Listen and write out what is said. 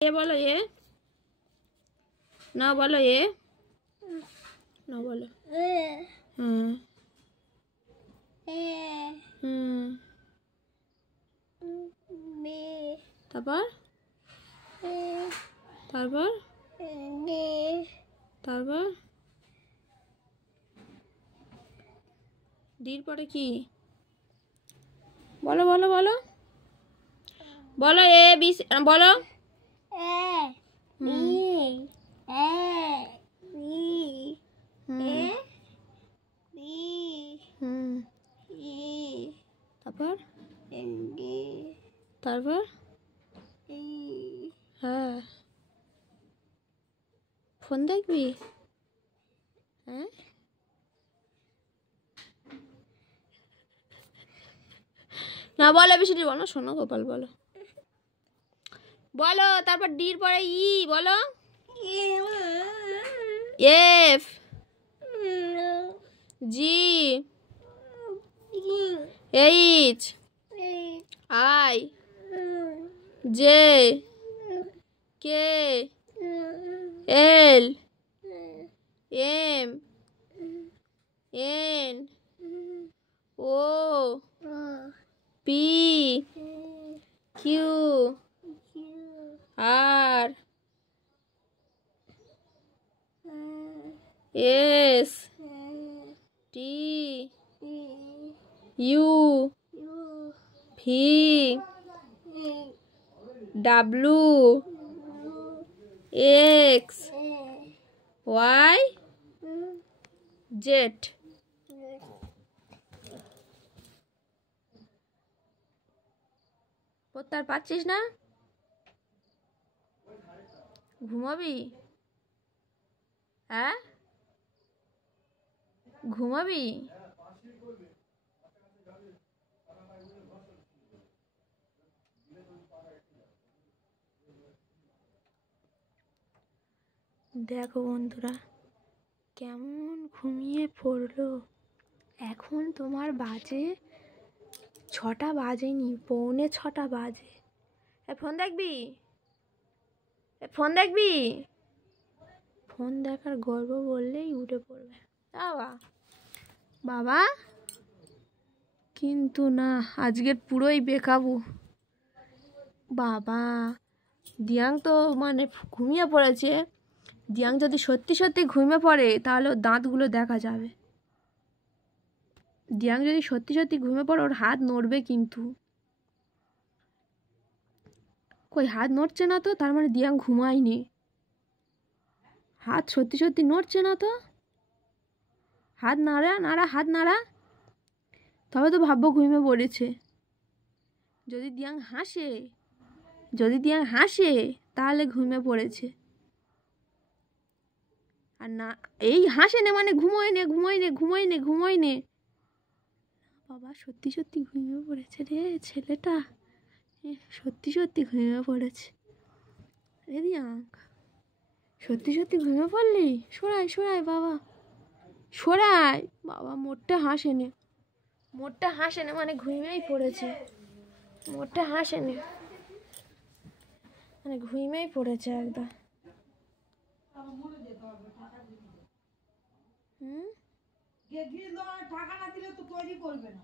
এ বলো এ না বলো এ না বলো হুম হুম তারপর তারপর তারপর ডির পরে কি বলো বলো বলো বলো এ বি বলো তারপর তারপর হ্যাঁ ফোন দেখবি হ্যাঁ না বলো বেশি বলো শোনো গোপাল বলো বলো তারপর ডির পরে ই বলো F G H I J K L M N O P Q R S T U V W X Y Z পড়তে আর পারছিস না ঘুমাবি হ্যাঁ ঘুমাবি দেখো বন্ধুরা কেমন ঘুমিয়ে পড়লো এখন তোমার বাজে 6টা বাজেনি 6:45 বাজে ফোন দেখবি ফোন দেখবি ফোন দেখার গল্প বললেই উঠে পড়বে বাবা বাবা কিন্তু না আজকের পুরোই বেকাবু বাবা দিয়াং তো মানে ঘুমিয়ে পড়েছে দিয়াং যদি সত্যি সত্যি ঘুমিয়ে পড়ে তাহলে ওর দাঁতগুলো দেখা যাবে দিয়াং যদি সত্যি সত্যি ঘুমিয়ে পড়ে ওর হাত নড়বে কিন্তু কই হাত নড়ছে না তো তার মানে দিয়াং ঘুমায়নি হাত সত্যি সত্যি নড়ছে না তো হাত নাড়া নাড়া হাত নাড়া তবে তো ভাববো ঘুমিয়ে পড়েছে যদি দিয়াং হাসে তাহলে ঘুমিয়ে পড়েছে আর না এই হাসে না মানে ঘুমোয় নে বাবা সত্যি সত্যি ঘুমিয়ে পড়েছে রে ছেলেটা সত্যি সত্যি ঘুমিয়ে পড়েছে রে দিয়াং সত্যি সত্যি ঘুমিয়ে পড়লি সরাই বাবা সরাই বাবা মোটটা হাসে না মানে ঘুমিয়েই পড়েছে মোটটা হাসে না মানে ঘুমিয়েই পড়েছে একদম টাকা না দিলে তো তৈরি করবে না